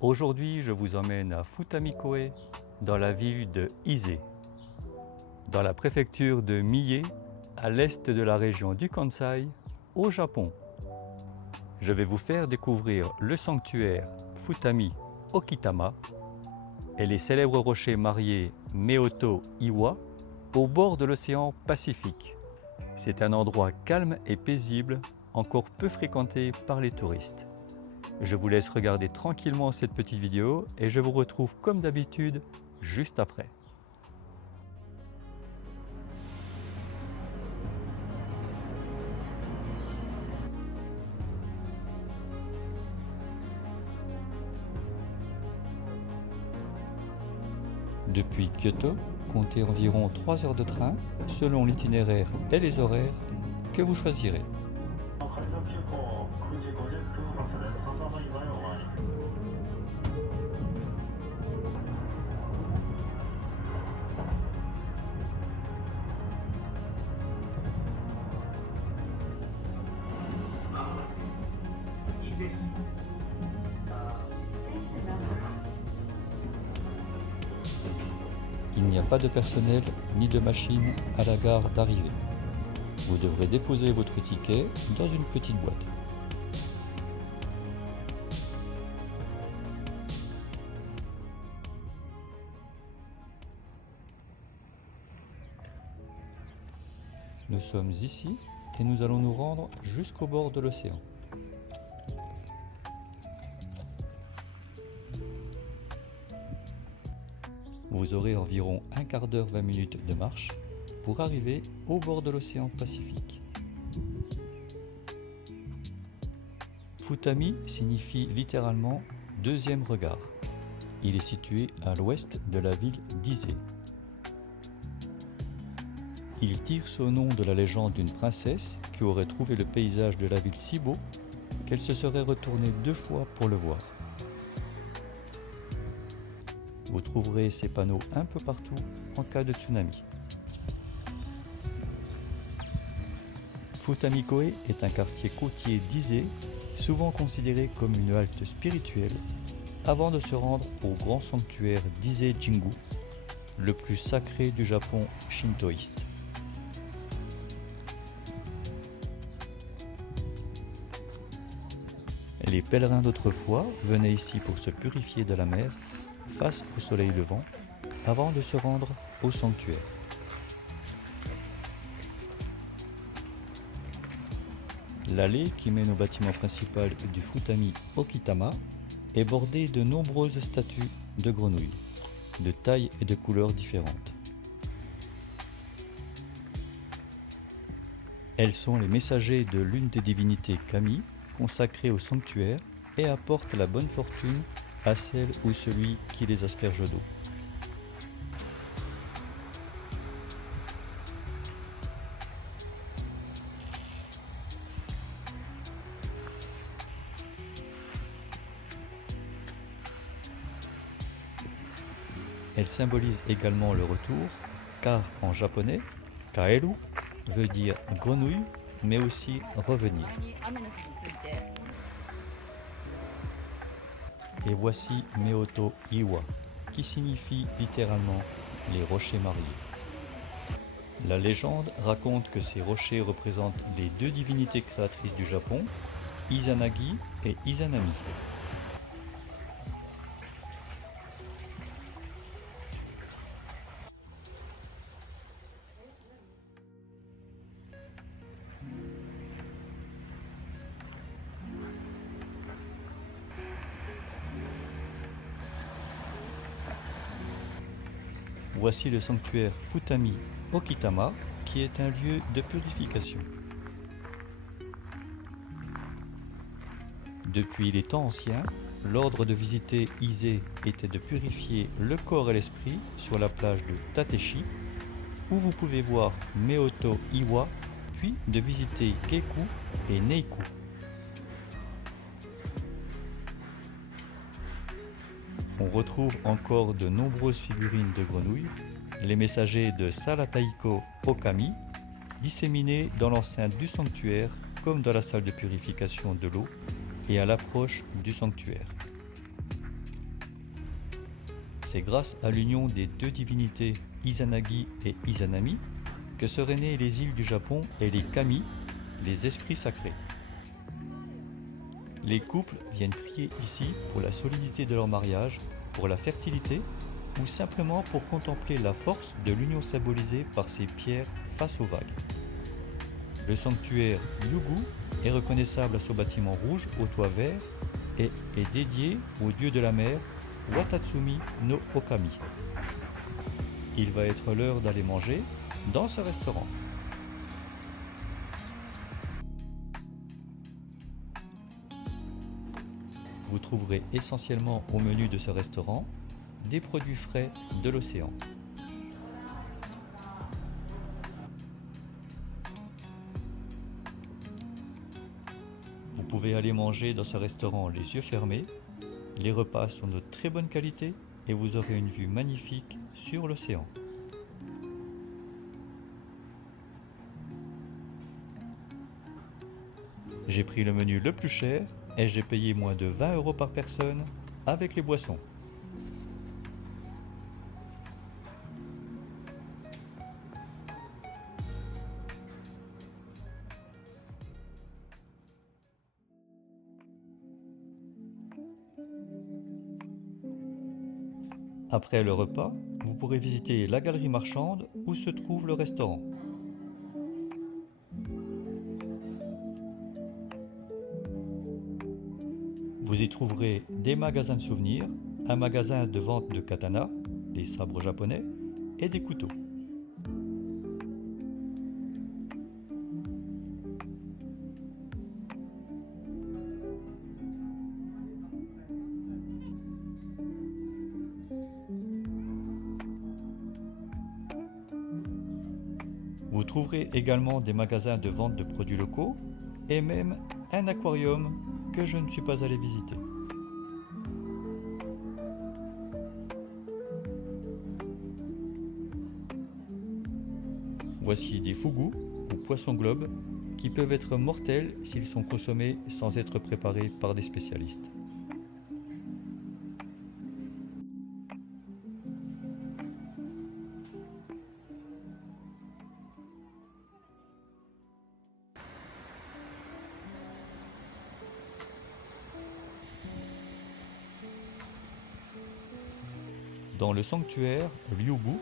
Aujourd'hui, je vous emmène à Futami-koe, dans la ville de Ise, dans la préfecture de Mie, à l'est de la région du Kansai, au Japon. Je vais vous faire découvrir le sanctuaire Futami Okitama et les célèbres rochers mariés Meoto Iwa au bord de l'océan Pacifique. C'est un endroit calme et paisible, encore peu fréquenté par les touristes. Je vous laisse regarder tranquillement cette petite vidéo et je vous retrouve comme d'habitude juste après. Depuis Kyoto, comptez environ 3 heures de train selon l'itinéraire et les horaires que vous choisirez. Il n'y a pas de personnel ni de machine à la gare d'arrivée. Vous devrez déposer votre ticket dans une petite boîte. Nous sommes ici et nous allons nous rendre jusqu'au bord de l'océan. Vous aurez environ un quart d'heure 20 minutes de marche pour arriver au bord de l'océan Pacifique. Futami signifie littéralement deuxième regard. Il est situé à l'ouest de la ville d'Ise. Il tire son nom de la légende d'une princesse qui aurait trouvé le paysage de la ville si beau qu'elle se serait retournée 2 fois pour le voir. Vous trouverez ces panneaux un peu partout en cas de tsunami. Futami-koe est un quartier côtier d'Ise, souvent considéré comme une halte spirituelle, avant de se rendre au grand sanctuaire d'Ise-jingu, le plus sacré du Japon shintoïste. Les pèlerins d'autrefois venaient ici pour se purifier de la mer face au soleil levant avant de se rendre au sanctuaire. L'allée qui mène au bâtiment principal du Futami Okitama est bordée de nombreuses statues de grenouilles, de tailles et de couleurs différentes. Elles sont les messagers de l'une des divinités Kami, consacrées au sanctuaire, et apportent la bonne fortune à celle ou celui qui les asperge d'eau. Elle symbolise également le retour, car en japonais, kaeru veut dire grenouille, mais aussi revenir. Et voici Meoto Iwa, qui signifie littéralement les rochers mariés. La légende raconte que ces rochers représentent les 2 divinités créatrices du Japon, Izanagi et Izanami. Voici le sanctuaire Futami Okitama, qui est un lieu de purification. Depuis les temps anciens, l'ordre de visiter Ise était de purifier le corps et l'esprit sur la plage de Tateshi, où vous pouvez voir Meoto Iwa, puis de visiter Keku et Neiku. On retrouve encore de nombreuses figurines de grenouilles, les messagers de Salataiko Okami, disséminés dans l'enceinte du sanctuaire comme dans la salle de purification de l'eau et à l'approche du sanctuaire. C'est grâce à l'union des deux divinités Izanagi et Izanami que seraient nées les îles du Japon et les kami, les esprits sacrés. Les couples viennent prier ici pour la solidité de leur mariage, pour la fertilité ou simplement pour contempler la force de l'union symbolisée par ces pierres face aux vagues. Le sanctuaire Ryugu est reconnaissable à son bâtiment rouge au toit vert et est dédié au dieu de la mer Watatsumi no Okami. Il va être l'heure d'aller manger dans ce restaurant. Vous trouverez essentiellement au menu de ce restaurant des produits frais de l'océan. Vous pouvez aller manger dans ce restaurant les yeux fermés. Les repas sont de très bonne qualité et vous aurez une vue magnifique sur l'océan. J'ai pris le menu le plus cher et j'ai payé moins de 20 € par personne avec les boissons. Après le repas, vous pourrez visiter la galerie marchande où se trouve le restaurant. Vous y trouverez des magasins de souvenirs, un magasin de vente de katana, les sabres japonais, et des couteaux. Vous trouverez également des magasins de vente de produits locaux et même un aquarium que je ne suis pas allé visiter. Voici des fugus ou poissons globes qui peuvent être mortels s'ils sont consommés sans être préparés par des spécialistes. Dans le sanctuaire Ryugu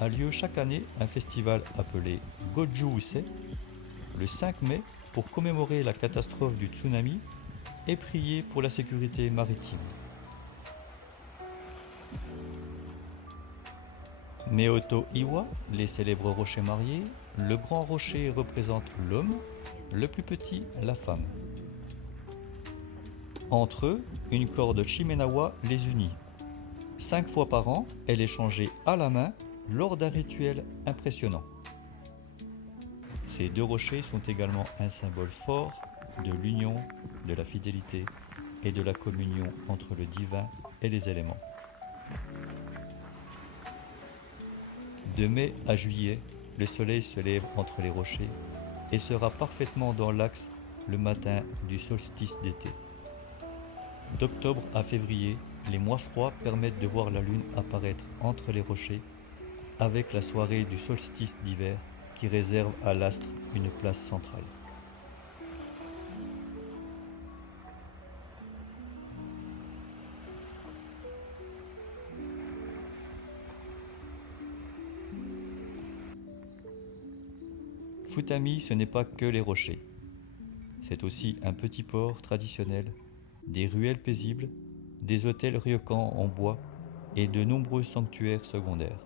a lieu chaque année un festival appelé Goju-Usei, le 5 mai, pour commémorer la catastrophe du tsunami et prier pour la sécurité maritime. Meoto-Iwa, les célèbres rochers mariés, le grand rocher représente l'homme, le plus petit la femme. Entre eux, une corde Shimenawa les unit. 5 fois par an, elle est changée à la main lors d'un rituel impressionnant. Ces deux rochers sont également un symbole fort de l'union, de la fidélité et de la communion entre le divin et les éléments. De mai à juillet, le soleil se lève entre les rochers et sera parfaitement dans l'axe le matin du solstice d'été. D'octobre à février, les mois froids permettent de voir la lune apparaître entre les rochers avec la soirée du solstice d'hiver qui réserve à l'astre une place centrale. Futami, ce n'est pas que les rochers. C'est aussi un petit port traditionnel, des ruelles paisibles, des hôtels ryokans en bois et de nombreux sanctuaires secondaires.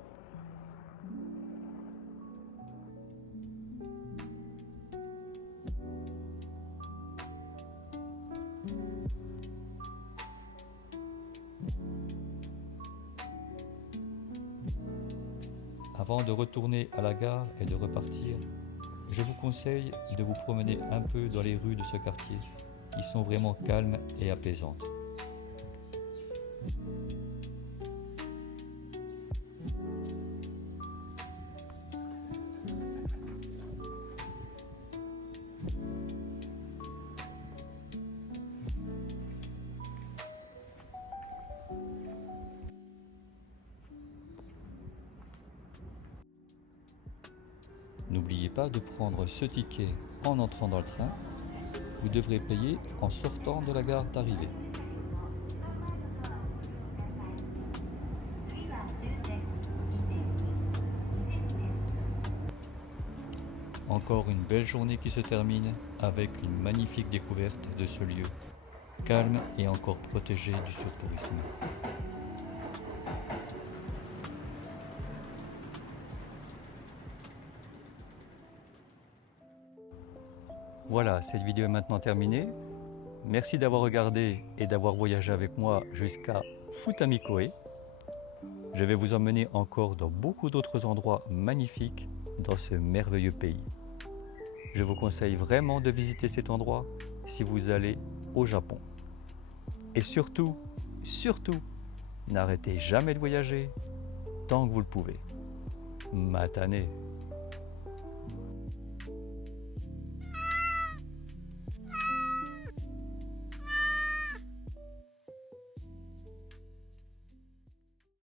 Avant de retourner à la gare et de repartir, je vous conseille de vous promener un peu dans les rues de ce quartier qui sont vraiment calmes et apaisantes. N'oubliez pas de prendre ce ticket en entrant dans le train. Vous devrez payer en sortant de la gare d'arrivée. Encore une belle journée qui se termine avec une magnifique découverte de ce lieu, calme et encore protégé du surtourisme. Voilà, cette vidéo est maintenant terminée. Merci d'avoir regardé et d'avoir voyagé avec moi jusqu'à Futamikoe. Je vais vous emmener encore dans beaucoup d'autres endroits magnifiques dans ce merveilleux pays. Je vous conseille vraiment de visiter cet endroit si vous allez au Japon. Et surtout, n'arrêtez jamais de voyager tant que vous le pouvez. Matane!